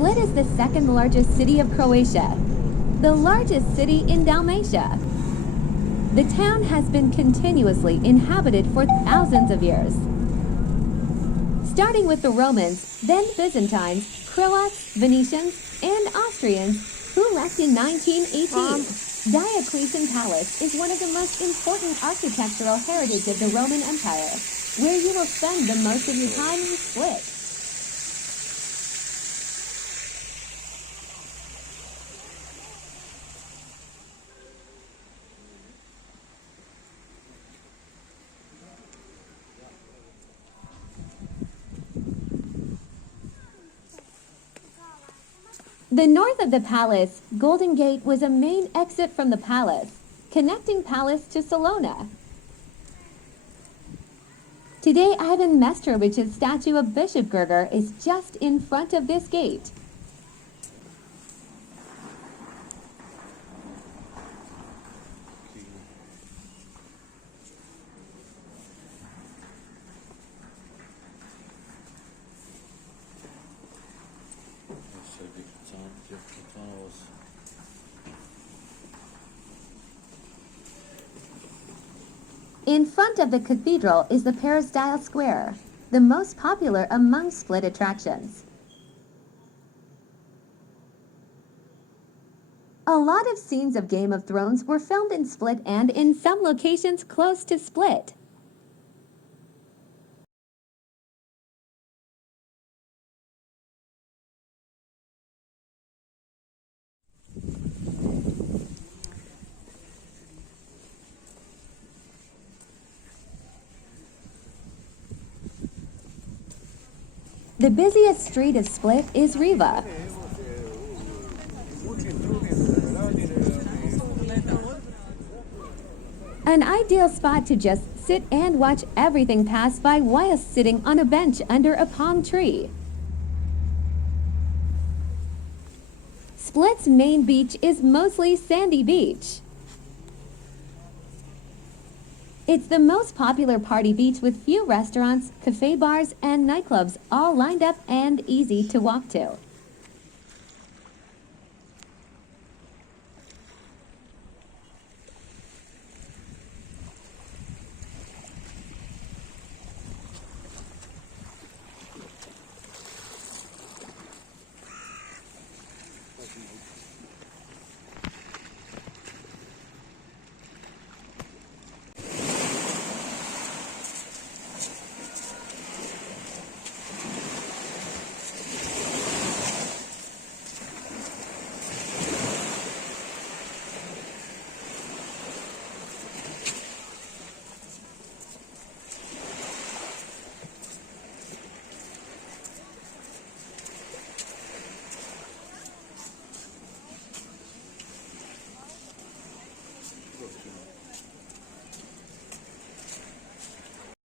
Split is the second largest city of Croatia, the largest city in Dalmatia. The town has been continuously inhabited for thousands of years. Starting with the Romans, then Byzantines, Croats, Venetians, and Austrians, who left in 1918. Dioklecian Palace is one of the most important architectural heritage of the Roman Empire, where you will spend the most of your time in Split. The north of the palace, Golden Gate, was a main exit from the palace, connecting palace to Salone. Today, Ivan Mestrovich's statue of Bishop Gerger is just in front of this gate. In front of the cathedral is the Peristyle Square, the most popular among Split attractions. A lot of scenes of Game of Thrones were filmed in Split and in some locations close to Split. The busiest street of Split is Riva. An ideal spot to just sit and watch everything pass by while sitting on a bench under a palm tree. Split's main beach is mostly sandy beach. It's the most popular party beach with few restaurants, cafe bars, and nightclubs all lined up and easy to walk to.